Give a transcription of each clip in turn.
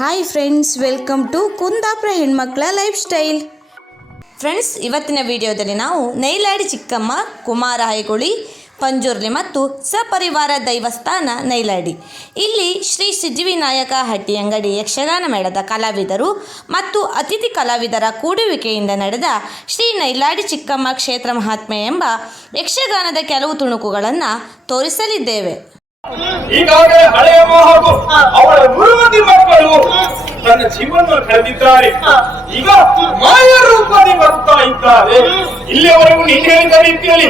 Hi friends welcome to Kundapura ಹೆಣ್ಮಕ್ಳ life style friends ಇವತ್ತಿನ ವಿಡಿಯೋದಲ್ಲಿ ನಾವು ನೈಲಾಡಿ ಚಿಕ್ಕಮ್ಮ ಕುಮಾರ ಹೈಗುಳಿ ಪಂಜುರ್ಲಿ ಮತ್ತು ಸಪರಿವಾರ ದೈವಸ್ಥಾನ ನೈಲಾಡಿ ಇಲ್ಲಿ ಶ್ರೀ ಸಿದ್ಧಿವಿನಾಯಕ ಹಟ್ಟಿ ಅಂಗಡಿ ಯಕ್ಷಗಾನ ಮೇಳದ ಕಲಾವಿದರು ಮತ್ತು ಅತಿಥಿ ಕಲಾವಿದರ ಕೂಡುವಿಕೆಯಿಂದ ನಡೆದ ಶ್ರೀ ನೈಲಾಡಿ ಚಿಕ್ಕಮ್ಮ ಕ್ಷೇತ್ರ ಮಹಾತ್ಮೆ ಎಂಬ ಯಕ್ಷಗಾನದ ಕೆಲವು ತುಣುಕುಗಳನ್ನು ತೋರಿಸಲಿದ್ದೇವೆ. ಈಗಾಗಲೇ ಹಳೆಯ ಹಾಗೂ ಅವರ ಗುರುವತಿ ಮಕ್ಕಳು ತನ್ನ ಜೀವನ ಕಳೆದಿದ್ದಾರೆ. ಈಗ ಮಾಯ ರೂಪದಲ್ಲಿ ಬರ್ತಾ ಇದ್ದಾರೆ. ಇಲ್ಲಿಯವರೆಗೂ ನೀನು ಹೇಳಿದ ರೀತಿಯಲ್ಲಿ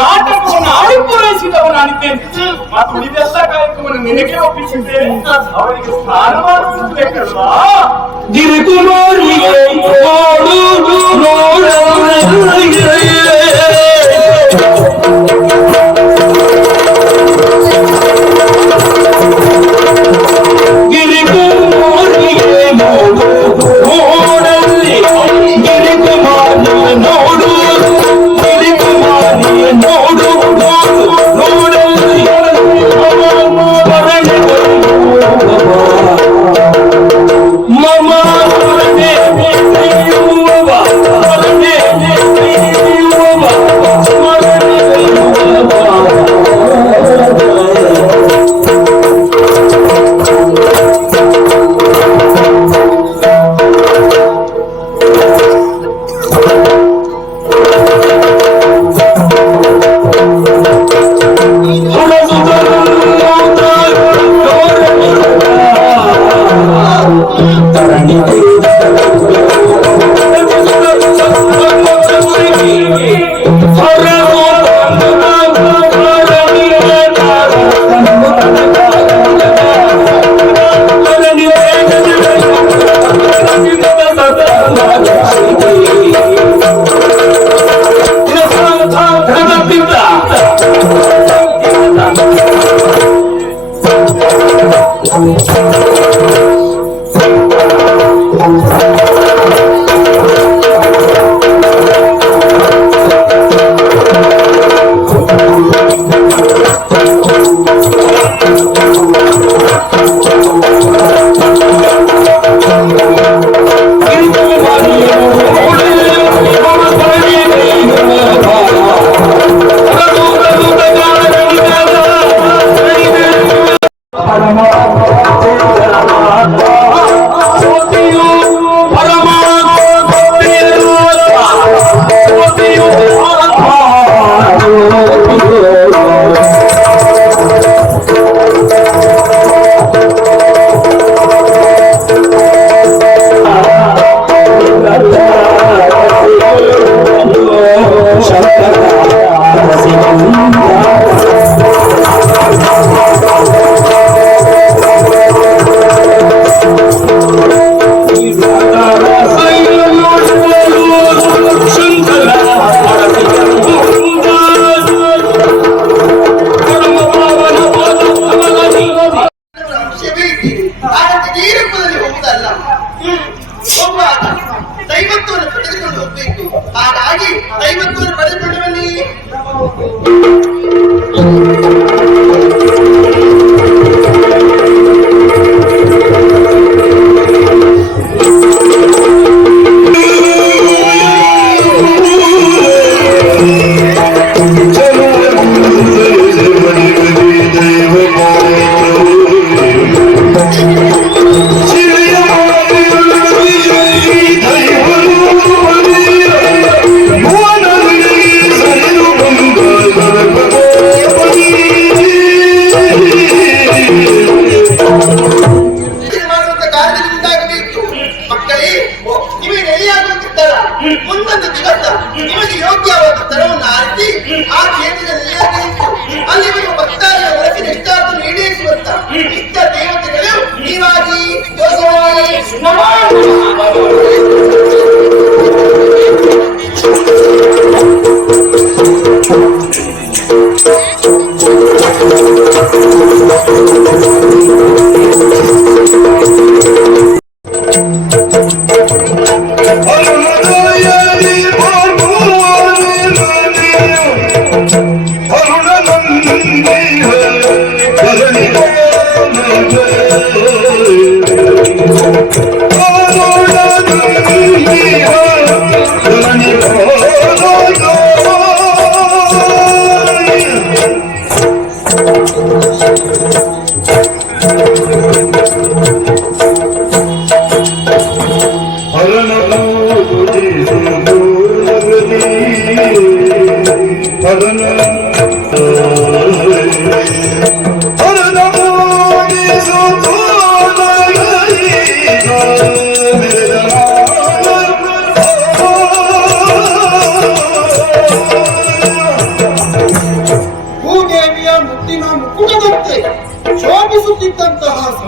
ನಾಟಕವನ್ನು ಆಡಿ ಪೂರೈಸಿದವನಾಗಿದ್ದೇನೆ ಮತ್ತು ಉಳಿದೆಲ್ಲ ಕಾರ್ಯಕ್ರಮವನ್ನು ನಿನಗೆ ಒಪ್ಪಿಸಿದ್ದೇನೆ. ಅವರಿಗೆ ಸ್ನಾನ ಮಾಡಿಸಬೇಕಲ್ವಾ ಬೇಕಲ್ವಾ ಗಿರಿಕುಮಾರಿಗೆ ನೋಡು ನೋಡವರಿಗೆ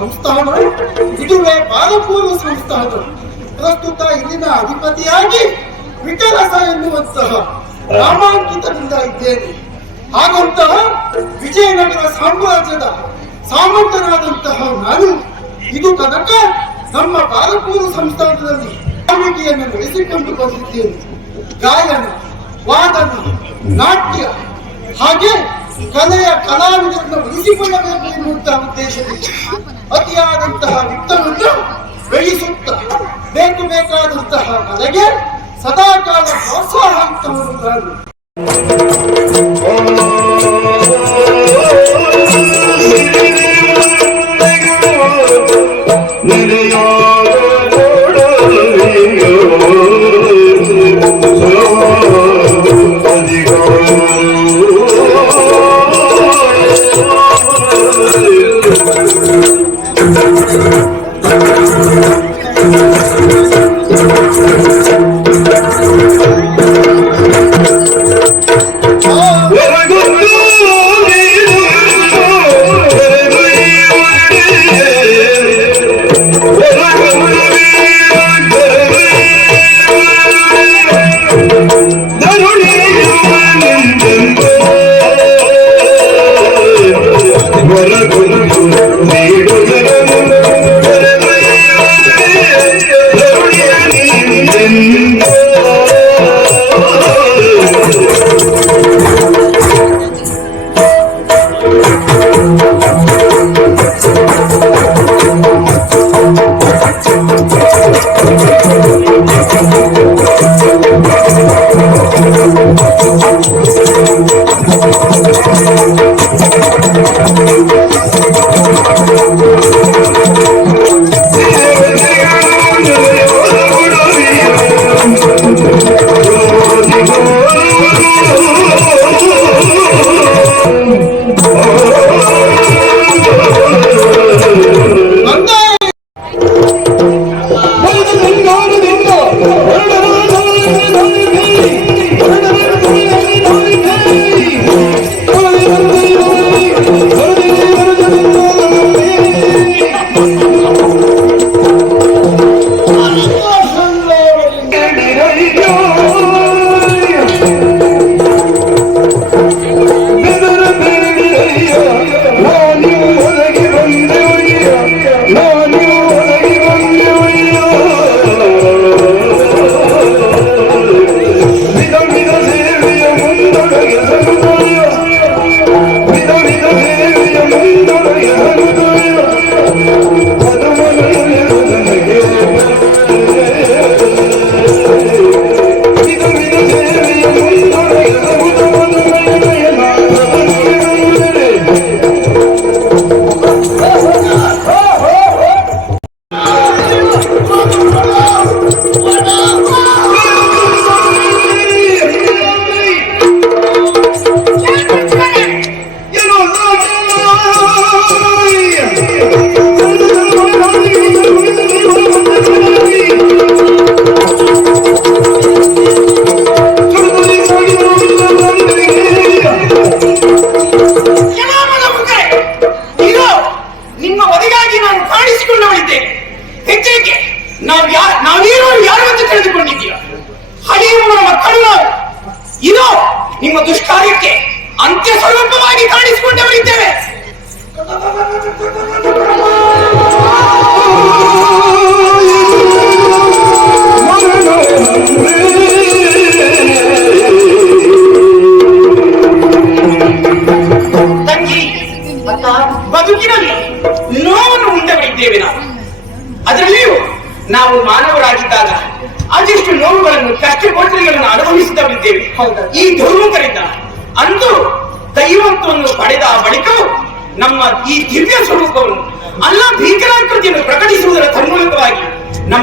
ಸಂಸ್ಥಾನ ಇದುವೇ ಬಾಲಪೂರ್ವ ಸಂಸ್ಥಾನ ಪ್ರಸ್ತುತ ಇಲ್ಲಿನ ಅಧಿಪತಿಯಾಗಿ ವಿಠಲಸ ಎನ್ನುವಂತಹ ನಾಮಾಂಕಿತದಿಂದ ಇದ್ದೇನೆ. ಹಾಗಂತಹ ವಿಜಯನಗರ ಸಾಮ್ರಾಜ್ಯದ ಸಾಮಂತನಾದಂತಹ ನಾನು ಇದು ತನಕ ನಮ್ಮ ಬಾಲಪೂರ್ವ ಸಂಸ್ಥಾನದಲ್ಲಿ ಆಳ್ವಿಕೆಯನ್ನು ನಡೆಸಿಕೊಂಡು ಬಂದಿದ್ದೇನೆ. ಗಾಯನ, ವಾದನ, ನಾಟ್ಯ ಹಾಗೆ ಕಲೆಯ ಕಲಾವಿದರನ್ನು ಉಳಿಸಿಕೊಳ್ಳಬೇಕು ಎನ್ನುವಂತಹ ಉದ್ದೇಶದಿಂದ. ಅತಿಯಾದಂತಹ ವಿತ್ತವನ್ನು ಬೆಳೆಸುತ್ತ ಬೇಕು ಬೇಕಾದಂತಹ ಕಲೆಗೆ ಸದಾಕಾಲ ಪ್ರೋತ್ಸಾಹ ಇತ್ತವನು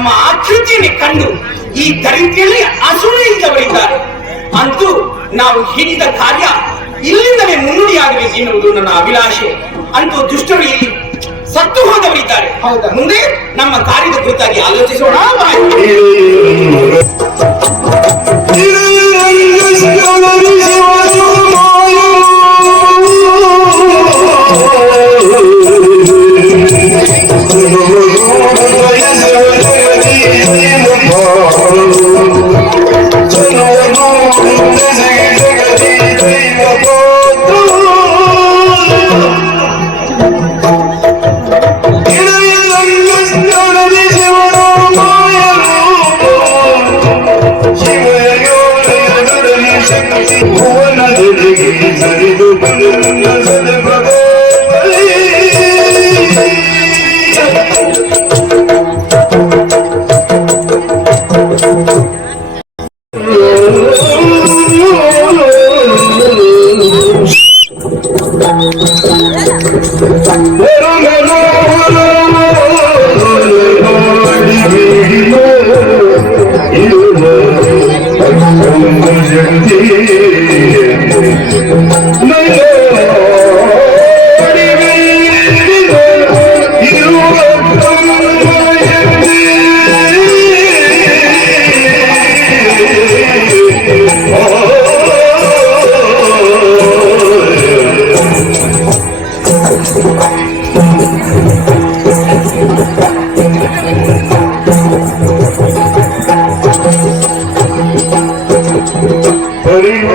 ನಮ್ಮ ಆಕೃತಿಯನ್ನೇ ಕಂಡು ಈ ದರಿದ್ರಿಯಲ್ಲಿ ಅಸುರು ಇದ್ದವರಿದ್ದಾರೆ ಅಂತೂ ನಾವು ಹಿಡಿದ ಕಾರ್ಯ ಇಲ್ಲಿಂದಲೇ ಮುನ್ನುಡಿಯಾಗಬೇಕು ಎನ್ನುವುದು ನನ್ನ ಅಭಿಲಾಷೆ ಅಂತೂ ದುಷ್ಟರು ಇಲ್ಲಿ ಸತ್ತು ಹೋದವರಿದ್ದಾರೆ ಮುಂದೆ ನಮ್ಮ ಕಾರ್ಯದ ಕುರಿತಾಗಿ ಆಲೋಚಿಸೋಣ you.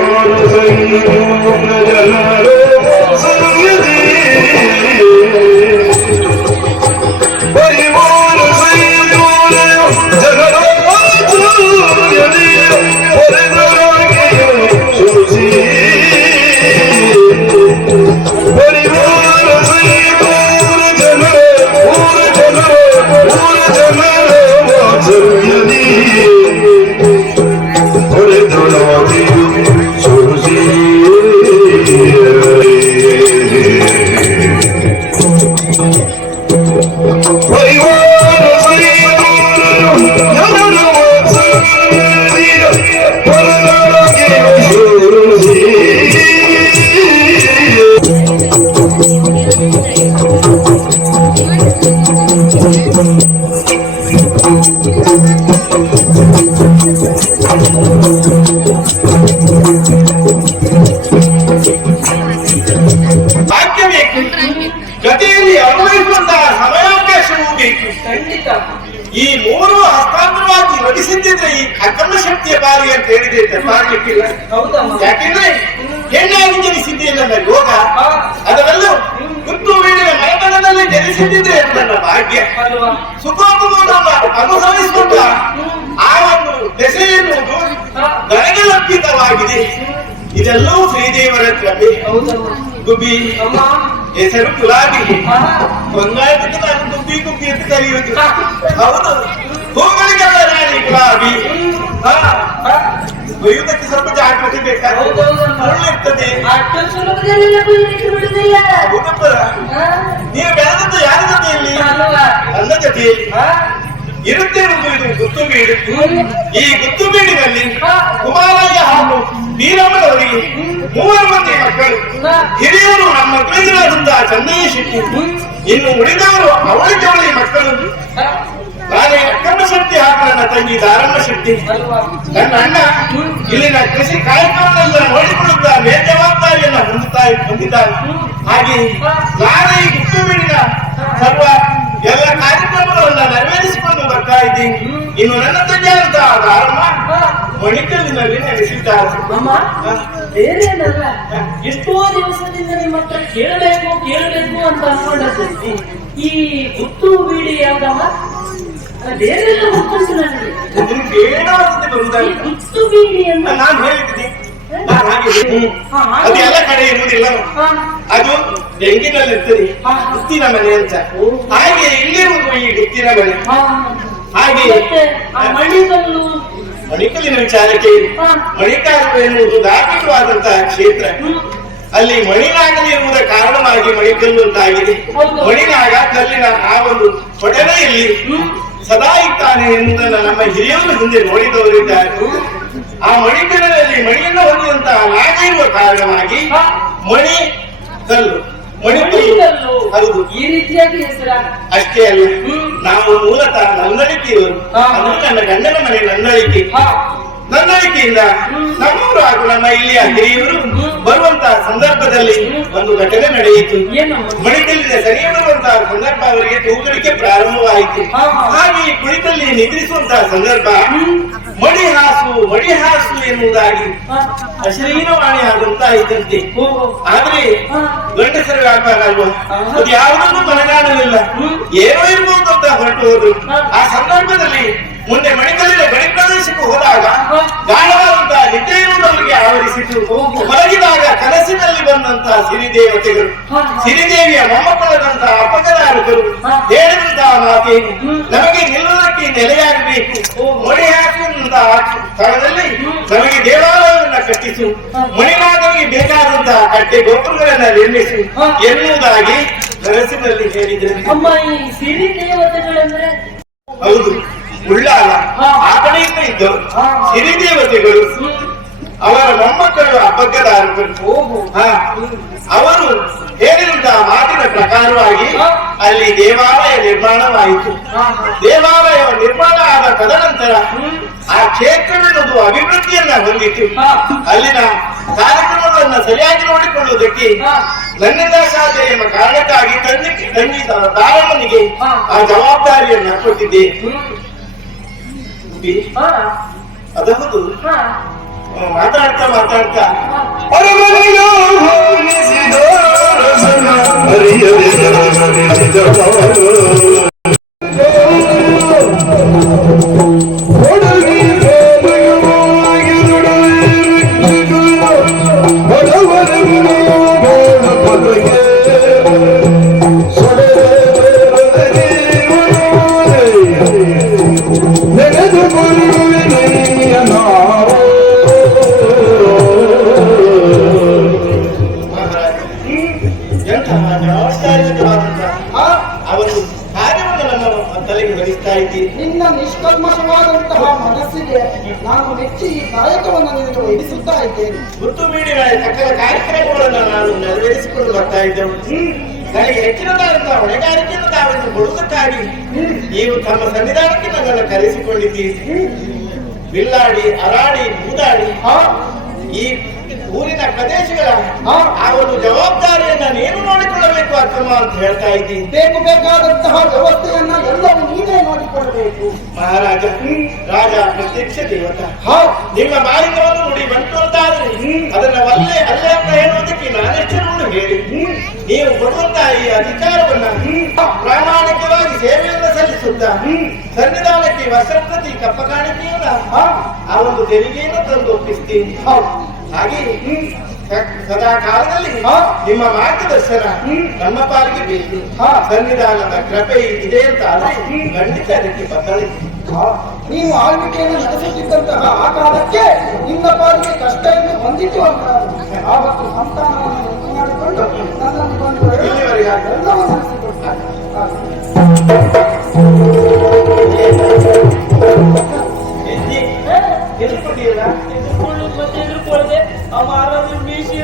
I'm not ಗುಬ್ಬಿ ಹೆಸರು ಗುಲಾಬಿ. ಬಂಗಾಳಕ್ಕೆ ನಾನು ಗುಬ್ಬಿ ಗುಬ್ಬಿ ಅಂತ ಕರೆಯುವುದು ಹೌದು. ಹೂಗಳಿಗೆಲ್ಲ ರಾಣಿ ಗುಲಾಬಿ. ಒಯ್ಯುವುದಕ್ಕೆ ಸ್ವಲ್ಪ ಜಾಗೃತಿ ಇರ್ತದೆ. ಹಾ? ನೀವು ಬೆಳೆದದ್ದು ಯಾರ ಜೊತೆಯಲ್ಲಿ? ಅಲ್ಲ ನನ್ನ ಜೊತೆಯಲ್ಲಿ. ಹಾ? ಒಂದು ಇದು ಗುತ್ತು ಬೀಡು ಈ ಗುತ್ತು ಬೀಡಿನಲ್ಲಿ ಕುಮಾರಯ್ಯ ಹಾಗೂ ವೀರಮ್ಮನವರಿಗೆ ಮೂವರು ಮಂದಿ ಮಕ್ಕಳು. ಹಿರಿಯರು ನಮ್ಮ ಕೈಗಳಾದಂತಹ ಚಂದಯ್ಯ ಶೆಟ್ಟಿ ಇನ್ನು ಉಳಿದವರು ಅವಳಿ ಜವಳಿ ಮಕ್ಕಳು? ನಾನೇ ಅಕ್ಕಮ್ಮ ಶೆಟ್ಟಿ ಹಾಗೂ ನನ್ನ ತಂಗಿ ದಾರಮ್ಮ ಶೆಟ್ಟಿ ನನ್ನ ಅಣ್ಣ ಇಲ್ಲಿನ ಕೃಷಿ ಕಾಯಕವನ್ನೆಲ್ಲ ನೋಡಿಕೊಳ್ಳುತ್ತಾ ಮೇಲ್ಜವಾಬ್ದಾರಿಯನ್ನ ಹೊಂದುತ್ತಾ ಹೊಂದಿದ್ದಾರೆ ಹಾಗೆ ನಾನೇ ಈ ಗುತ್ತು ಬೀಡಿನ ಸರ್ವ ಎಲ್ಲ ಕಾರ್ಯಕ್ರಮಗಳನ್ನ ನೆರವೇರಿಸಿಕೊಂಡು ಬರ್ತಾ ಇದ್ದೀನಿ. ಇನ್ನು ನನ್ನ ತಂದೆಯಾದಂತ ದಾರಮ್ಮ ಮಣಿಕಲ್ನಲ್ಲಿ ನೆಲೆಸಿದ್ದಾರೆ. ಅಮ್ಮ ಬೇರೆ ಏನಲ್ಲ? ಎಷ್ಟೋ ದಿವಸದಿಂದ ನಿಮ್ಮ ಹತ್ರ ಕೇಳಬೇಕು ಕೇಳಬೇಕು ಅಂತ ಅನ್ಕೊಂಡದ್ದು. ಈ ಗುತ್ತು ಬೀಡಿ ಯಾವ್ದಮ್ಮ? ಬೇರೆಲ್ಲ ಬೇರೆ ಎಲ್ಲ ನನಗೆ. ಗುತ್ತು ಬೀಡಿ ಅಂತ ನಾನು ಹೇಳಿದ್ದೀನಿ ಅದು ಎಲ್ಲ ಕಡೆ ಇರುವುದಿಲ್ಲ. ಅದು ಬೆಂಕಿನಲ್ಲಿ ಇರ್ತದೆ. ಗುತ್ತಿನ ಮನೆ ಅಂತ. ಹಾಗೆ ಇಲ್ಲಿರುವುದು ಈ ಗುತ್ತಿನ ಮನೆ. ಹಾಗೆ ಮಣಿಕಲ್ಲಿನ ವಿಚಾರಕ್ಕೆ. ಮಣಿಕಾಲು ಎನ್ನುವುದು ದಾಖಲವಾದಂತಹ ಕ್ಷೇತ್ರ. ಅಲ್ಲಿ ಮಣಿನಾಗಲಿ ಇರುವುದ ಕಾರಣವಾಗಿ ಮಣಿಕಲ್ಲು ಅಂತಾಗಿದೆ. ಮಣಿನಾಗ ಕಲ್ಲಿನ ಆ ಒಂದು ಕೊಡಲೆಯಲ್ಲಿ ಸದಾ ಇದ್ದಾನೆ ಎಂದು ನಮ್ಮ ಹಿರಿಯರು ಹಿಂದೆ ನೋಡಿದವರಿದ್ದಾರೆ. ಆ ಮಣಿಕರದಲ್ಲಿ ಮಣಿಯನ್ನು ಹೊಂದಿದಂತಹ ನಾಗ ಇರುವ ಕಾರಣವಾಗಿ. ಮಣಿ ಕಲ್ಲು. ಮಣಿಕಲ್ಲು ಹೌದು. ಈ ರೀತಿಯಾಗಿ ಹೆಸರ? ಅಷ್ಟೇ ಅಲ್ಲ. ನಾವು ಮೂಲತಃ ನಂದಳಿಕೆಯವರು ನನ್ನ ಗಂಡನ ಮನೆ ನಂದಳಿಕೆ ಹಾ ಇಲ್ಲ ನಮ್ಮವರು ಹಾಗೂ ನಮ್ಮ ಇಲ್ಲಿಯ ಹಿರಿಯವರು ಬರುವಂತಹ ಸಂದರ್ಭದಲ್ಲಿ ಒಂದು ಘಟನೆ ನಡೆಯಿತು. ಏನಮ್ಮ ಮಣಿಕಲ್ಲಿನ ಸರಿ ಬರುವಂತಹ ಸಂದರ್ಭ ಅವರಿಗೆ ತೂಗಲಿಕ್ಕೆ ಪ್ರಾರಂಭವಾಯಿತು. ಹಾಗೆ ಈ ಕುಳಿತಲ್ಲಿ ನಿದ್ರಿಸುವಂತಹ ಸಂದರ್ಭ ಮಣಿ ಹಾಸು ಮಣಿ ಹಾಸು ಎನ್ನುವುದಾಗಿ ಅಶ್ಲೀನವಾಣಿ ಅಶ್ಲೀಲವಾಣಿ ಇದ್ದಂತೆ. ಆದ್ರೆ. ಗಂಡಸರ ವ್ಯಾಪಾರ ಅಲ್ವಾ ಅದು ಯಾವುದನ್ನು ಮನಗಾಣಲಿಲ್ಲ. ಏನೋ ಇರ್ಬೋದು ಅಂತ ಹೊರಟು ಹೋದ್ರು. ಆ ಸಂದರ್ಭದಲ್ಲಿ ಮುಂದೆ ಮಣಿಕಲ್ಲಿನ ಗಣಿ ಪ್ರದೇಶಕ್ಕೆ ಹೋದಾಗ. ಗಾಢವಾದಂತಹ ನಿದ್ದೆ ಆವರಿಸಿದ್ದು ಅವರಿಗೆ ಆವರಿಸಿ ಕುಳಿತು ಮಲಗಿದಾಗ ಕನಸಿನಲ್ಲಿ ಬಂದಂತಹ ಸಿರಿದೇವತೆಗಳು. ಸಿರಿದೇವಿಯ ಮೊಮ್ಮಕ್ಕಳಾದಂತಹ ಅಪಕರಾರಕರು ಹೇಳಿದಂತಹ ಮಾತೇನು ನಮಗೆ ನಿಲ್ಲುವುದಕ್ಕೆ ನೆಲೆಯಾಗಬೇಕು. ಮಣಿ ಹಾಕಿದಂತಹ ಸ್ಥಳದಲ್ಲಿ ನಮಗೆ ದೇವಾಲಯವನ್ನು ಕಟ್ಟಿಸು. ಮಣಿಮಾದವಿಗೆ ಬೇಕಾದಂತಹ ಕಟ್ಟೆ ಗೋಪುರಗಳನ್ನು ನಿರ್ಮಿಸು ಎನ್ನುವುದಾಗಿ ಕನಸಿನಲ್ಲಿ ಹೇಳಿದರು ಹೌದು. ಉಳ್ಳಾಲ ಆ ಕಡೆಯಿಂದ ಸಿರಿ ದೇವತೆಗಳು ಅವರ ಮೊಮ್ಮಕ್ಕಳು ಅಬ್ಬಗ್ಗದಾರರು. ಅವರು ಹೇಳಿದ ಮಾತಿನ ಪ್ರಕಾರವಾಗಿ ಅಲ್ಲಿ ದೇವಾಲಯ ನಿರ್ಮಾಣವಾಯಿತು. ದೇವಾಲಯ ನಿರ್ಮಾಣ ಆದ ತದನಂತರ ಆ ಕ್ಷೇತ್ರವೆನ್ನುವುದು ಅಭಿವೃದ್ಧಿಯನ್ನ ಹೊಂದಿತ್ತು. ಅಲ್ಲಿನ ಕಾರ್ಯಕ್ರಮಗಳನ್ನ ಸರಿಯಾಗಿ ನೋಡಿಕೊಳ್ಳುವುದಕ್ಕೆ ನನ್ನಿಂದ ಸಾಧ್ಯ ಎಂಬ ಕಾರಣಕ್ಕಾಗಿ ತಂದೆ ತಂಗಿ ತಾರಮ್ಮನಿಗೆ ಆ ಜವಾಬ್ದಾರಿಯನ್ನ ಕೊಟ್ಟಿದ್ದೆ. చెప్పి అదొకదు మాట్లాడతా మాట్లాడతా ಅವರು ಕಾರ್ಯವನ್ನು ನನ್ನ ತಲೆಗೆ ವಹಿಸ್ತಾ ಇದ್ದೀನಿ ನಿನ್ನ ನಿಷ್ಕಲ್ಮಶವಾದಂತಹ ಮನಸ್ಸಿಗೆ ನಾನು ಮೆಚ್ಚಿ ಈ ನಾಯಕವನ್ನು ನಿನಗೆ ವಹಿಸುತ್ತಾ ಇದ್ದೇನೆ. ಗುರುತು ಬೀಡಿಗಳ ಸಕಲ ಕಾರ್ಯಕ್ರಮಗಳನ್ನು ನಾನು ನೆರವೇರಿಸಿಕೊಂಡು ಬರ್ತಾ ಇದ್ದೆವು. ನನಗೆ ಹೆಚ್ಚಿನದಾದಂತಹ ಹೊಣೆಗಾರಿಕೆಯನ್ನು ತಾವೆಂದು ಕೊಡುವುದಕ್ಕಾಗಿ ನೀವು ತಮ್ಮ ಸನ್ನಿಧಾನಕ್ಕೆ ನನ್ನನ್ನು ಕರೆಸಿಕೊಂಡಿದ್ದೀರಿ. ಬಿಲ್ಲಾಡಿ ಅರಾಡಿ ಮೂದಾಡಿ ಈ ಊರಿನ ಪ್ರದೇಶಗಳ ಆ ಒಂದು ಜವಾಬ್ದಾರಿಯನ್ನ ನೀನು ನೋಡಿಕೊಳ್ಳಬೇಕು ಅಕ್ರಮ ಅಂತ ಹೇಳ್ತಾ ಇದ್ದೀನಿ. ಬೇಕು ಬೇಕಾದಂತಹ ವ್ಯವಸ್ಥೆಯನ್ನ ಎಲ್ಲವೂ ನೀನೇ ನೋಡಿಕೊಳ್ಳಬೇಕು. ಮಹಾರಾಜ ರಾಜ ಪ್ರತ್ಯಕ್ಷ ದೇವತ ನಿಮ್ಮ ಮಾಲಿನ್ಯವನ್ನು ನುಡಿ ಬಂತು ಅಂತಾದ್ರೆ ಅದನ್ನ ಒಲ್ಲೆ ಅಲ್ಲೇ ಅಂತ ಹೇಳುವುದಕ್ಕೆ ನೋಡಿ ಹೇಳಿ. ನೀವು ಕೊಡುವಂತಹ ಈ ಅಧಿಕಾರವನ್ನ ಪ್ರಾಮಾಣಿಕವಾಗಿ ಸೇವೆಯನ್ನು ಸಲ್ಲಿಸುತ್ತಾ ಸನ್ನಿಧಾನಕ್ಕೆ ವರ್ಷಪ್ರತಿ ಕಪ್ಪ ಕಾಣಿಕೆಯನ್ನ ಆ ಒಂದು ತೆರಿಗೆಯನ್ನು ತಂದು ಒಪ್ಪಿಸ್ತೀನಿ. ಹಾಗೆ ಸದಾ ಕಾಲದಲ್ಲಿ ನಿಮ್ಮ ಮಾರ್ಗದರ್ಶನ ನಮ್ಮ ಪಾಲಿಗೆ ಬೇಕು ಸನ್ನಿಧಾನದ ಕೃಪೆ ಇದೆ ಅಂತ ಆದ್ರೆ ಖಂಡಿತ ಅದಕ್ಕೆ ಬದಲಿ ನೀವು ಆಳ್ವಿಕೆಯನ್ನು ನಡೆಸುತ್ತಿದ್ದಂತಹ ಆ ಕಾಲಕ್ಕೆ ನಿಮ್ಮ ಪಾಲಿಗೆ ಕಷ್ಟ ಎಂದು ಹೊಂದಿತ್ತು ಅಂತ ಆವತ್ತು ಸಂತಾನವನ್ನು ಮಾಡಿಕೊಂಡು ನನ್ನನ್ನು ಬಂದು ಕೊಟ್ಟಿಲ್ಲ ಆಯ್ತು. ಎಲ್ಲವೂ ನಡೆಸಿಕೊಡ್ತಾರೆ ಮತ್ತೆ ಆ ಮಹಾರಾಜ ಮೀಸಿ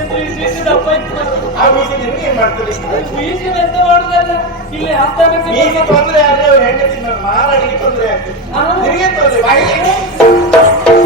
ದಪ್ಪ ಇತ್ತು ಆ ಮೀಸಿ ನಿಮ್ಗೆ ಏನ್ ಮಾಡ್ತದೆ ಮೀಸಿ ಎಂತ ಮಾಡುದಲ್ಲ ಇಲ್ಲಿ ಆಸ್ಥಾನಕ್ಕೆ ಮೀಸಿ ತೊಂದ್ರೆ ಆದ್ರೆ ಅವ್ರ ಹೆಂಡತಿ ಮಾರಾಡಿಗೆ ತೊಂದ್ರೆ ಆಗ್ತದೆ. ತೊಂದ್ರೆ?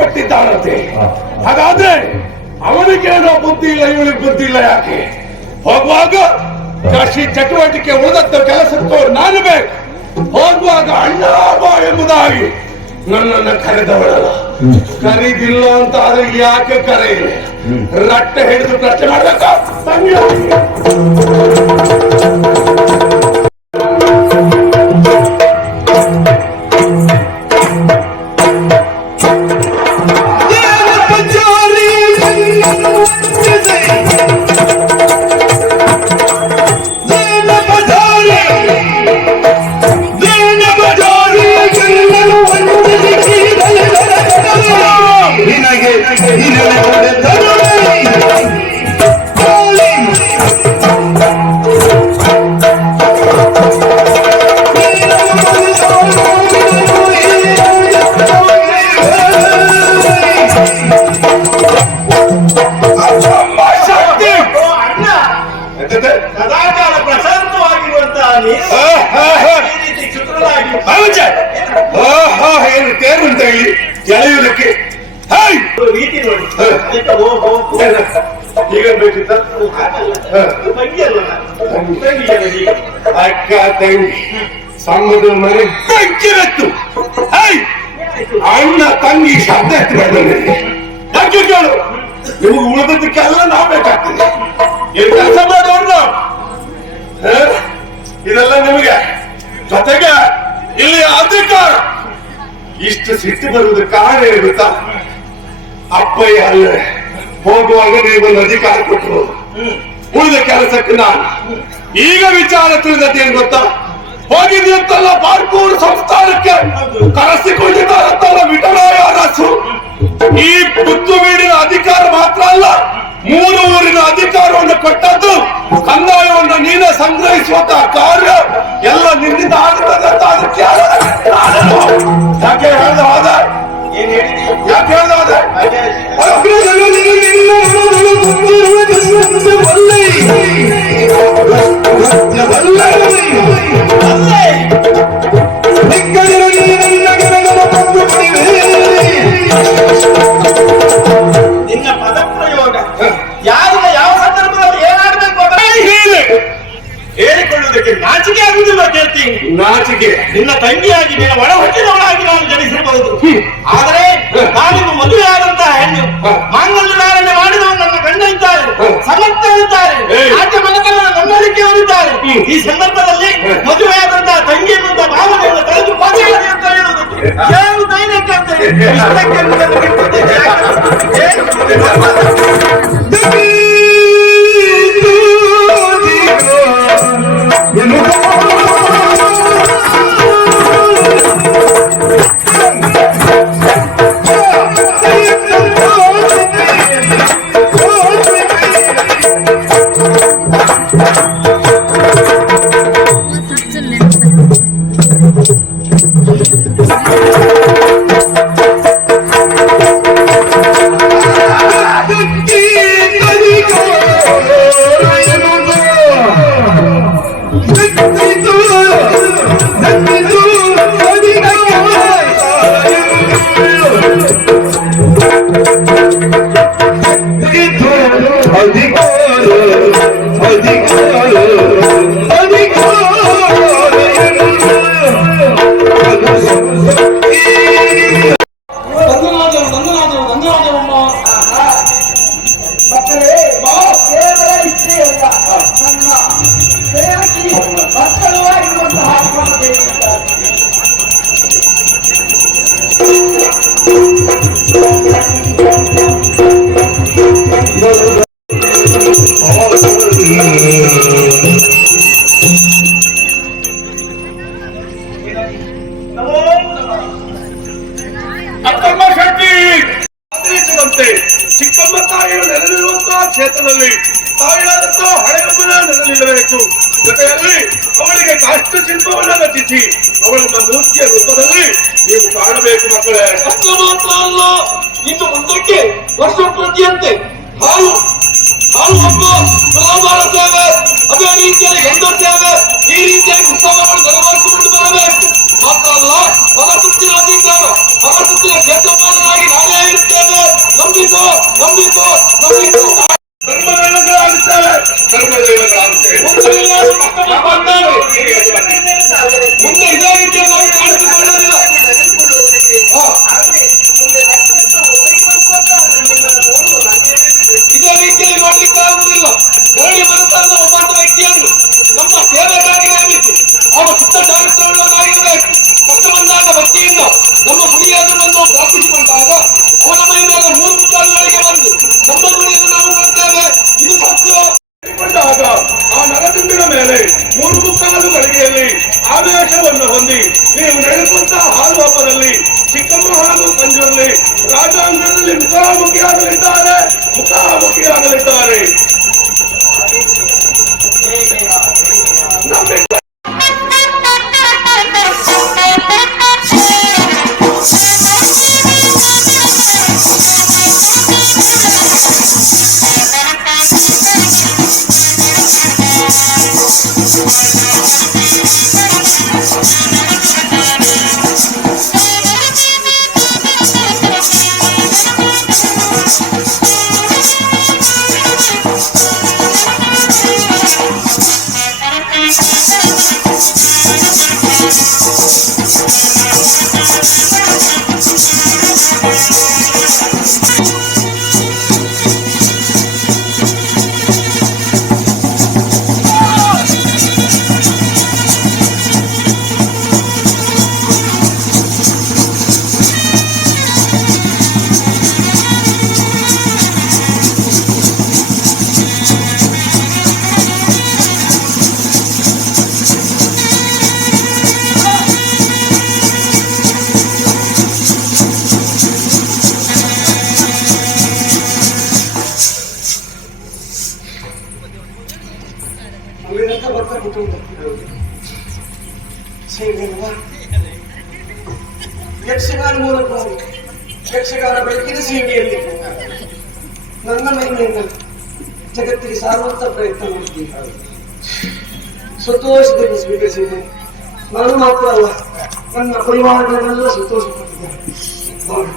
ವಹಿಸಿಕೊಟ್ಟಿದ್ದಾರಂತೆ ಹಾಗಾದ್ರೆ ಅವನಿಗೇನೋ ಬುದ್ಧಿ ಇಲ್ಲ ಇವಳಿಗೆ ಬುದ್ಧಿ ಇಲ್ಲ ಯಾಕೆ? ಹೋಗುವಾಗ ಕೃಷಿ ಚಟುವಟಿಕೆ ಉಳಿದತ್ತ ಕೆಲಸಕ್ಕೂ ನಾನು ಬೇಕು. ಹೋಗುವಾಗ ಅಣ್ಣ ಬಾ ಎಂಬುದಾಗಿ ನನ್ನನ್ನು ಕರೆದವಳಲ್ಲ. ಕರೀದಿಲ್ಲ ಅಂತ ಆದ್ರೆ ಯಾಕೆ ಕರೆಯಿಲ್ಲ? ರಟ್ಟೆ ಹಿಡಿದು ಪ್ರಶ್ನೆ ಮಾಡ್ಬೇಕಾ? ಸದಾಕಾಲ ಪ್ರಶಾಂತವಾಗಿರುವಂತಹ ಏನು ತೇರು ಅಂತ ಹೇಳಿ ಎಳೆಯುವುದಕ್ಕೆ. ರೀತಿ ನೋಡಿ. ಈಗ ಬೇಕಿತ್ತ. ಅಕ್ಕ ತಂಗಿ. ಸಂಬಂಧ ಮನೆ ಬೆಂಕಿರತ್ತು. ಹಾಯ್! ಅಣ್ಣ ತಂಗಿ ಶಬ್ದ ಯಾಕೆ ಕೇಳು ನಿಮ್ಗೆ ಉಳಿದದಕ್ಕೆಲ್ಲ ನಾವು ಬೇಕಾಗ್ತದೆ. ಕೆಲಸ ಮಾಡೋರು ನಾವು? ಇದೆಲ್ಲ ನಿಮಗೆ? ಜೊತೆಗೆ ಇಲ್ಲಿ ಅಧಿಕಾರ. ಇಷ್ಟು ಸಿಟ್ಟು ಬರುವುದು ಕಾರಣ ಏನು ಗೊತ್ತಾ? ಅಪ್ಪಯ್ಯ ಅಲ್ಲ, ಹೋಗುವಾಗ ನೀವೊಂದು ಅಧಿಕಾರ ಕೊಟ್ಟರು. ಉಳಿದ ಕೆಲಸಕ್ಕೆ ನಾನು. ಈಗ ವಿಚಾರ ತಿಳಿದದ್ದೇನು ಗೊತ್ತಾ? ಹೋಗಿದ್ಯಂತಲ್ಲ ಬಾರ್ಕೂರು ಸಂಸ್ಥಾನಕ್ಕೆ ಕರೆಸಿಕೊಂಡಿದ್ದಾರಂತಲ್ಲ ವಿಠಲಾಯ ಅರಸು? ಈ ಪುತ್ತು ಮೇಡಿನ ಅಧಿಕಾರ ಮಾತ್ರ ಅಲ್ಲ ಮೂರು ಊರಿನ ಅಧಿಕಾರವನ್ನು ಕೊಟ್ಟದ್ದು ಕಂದಾಯವನ್ನು ನೀನೇ ಸಂಗ್ರಹಿಸುವಂತಹ ಕಾರ್ಯ ಎಲ್ಲ ನಿನ್ನಿಂದ ಆಗುತ್ತದೆ ಅಂತ ಅದಕ್ಕೆ ಯಾಕೆ ಹೇಳ್ದ ಹೋದ? ಯಾಕೆ ಹೇಳ್ದ ಹೋದ ಹೇಳಿಕೊಳ್ಳುವುದಕ್ಕೆ ನಾಚಿಕೆ ಆಗುವುದಿಲ್ಲ ಕೇಳ್ತಿ ನಾಚಿಕೆ. ನಿನ್ನ ತಂಗಿಯಾಗಿ ನಿನ್ನ ಒಳ ಹುಟ್ಟಿದವಳಾಗಿ ನಾನು ಜನಿಸಿರಬಹುದು ಆದರೆ ನಾನಿನ್ನು ಮದುವೆಯಾದಂತಹ ಹೆಣ್ಣು ಮಾಂಗಲ್ಯ ಧಾರಣೆ ಮಾಡಿದವರು ನನ್ನ ಗಂಡ ಇದ್ದಾರೆ. ಸಮರ್ಥ ಇದ್ದಾರೆ. ಆಕೆ ಮನಕನ್ನ ನನ್ನಳಿಕೆಯವರಿದ್ದಾರೆ ಈ ಸಂದರ್ಭದಲ್ಲಿ ಮದುವೆಯಾದಂತಹ ತಂಗಿ ಎನ್ನುವಂತಹ ಭಾವನೆಯನ್ನು ಕಳೆದು ಪದೆಯಾಗಿ ಅಂತ ಹೇಳುವುದು ಏನು ಧೈರ್ಯಕ್ಕೆ ಅಂತ ಹೇಳಿ ಅದೇ ರೀತಿಯಲ್ಲಿ ಗಂಧ ಸೇವೆ ಈ ರೀತಿಯಾಗಿ ಉತ್ಸವಗಳು ನೆರವೇರಿಸಿಕೊಂಡು ಬರಬೇಕು ಮಾತ್ರ ಅಲ್ಲ ಹೊರ ಸುತ್ತಿನ ಅಧಿಕಾರ ಹೊರ ಸುತ್ತಿನ ಕ್ಷೇತ್ರಪಾಲನಾಗಿ ನಾನೇ ಇರುತ್ತೇನೆ ನಂಬಿಕೋ ನಂಬಿಕೋ ನಂಬಿಕೋ ಮುಖಾಮುಖಿಯಾಗಲಿದ್ದಾರೆ ಮುಖಾಮುಖಿಯಾಗಲಿದ್ದಾರೆ ಸಂತೋಷದಿಂದ ಸ್ವೀಕರಿಸಿದ್ದೇನೆ ನಾನು ಮಾತ್ರ ಅಲ್ಲ ನನ್ನ ಪರಿವಾರಗಳನ್ನೆಲ್ಲ ಸಂತೋಷಪಟ್ಟಿದ್ದೇನೆ ನೋಡಿ.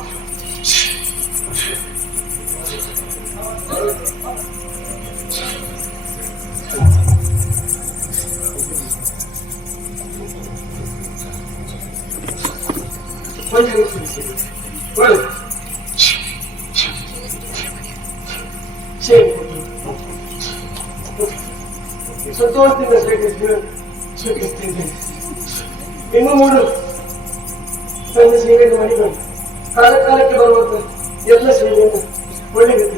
ಒಳ್ಳೆ ಒಳ್ಳೆ ಸೇವೆ ಸಂತೋಷದಿಂದ ಸ್ವೀಕರಿಸಿದ ಇನ್ನು ಮೂರು. ನನ್ನ ಸೇವೆಯನ್ನು ಮಾಡಿಕೊಂಡು ಕಾಲ ಕಾಲಕ್ಕೆ ಬರುವಂತ ಎಲ್ಲ ಸೇವೆಯನ್ನು ಒಳ್ಳೆ ರೀತಿ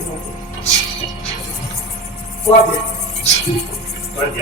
ವಾದ್ಯ. ವಾದ್ಯ.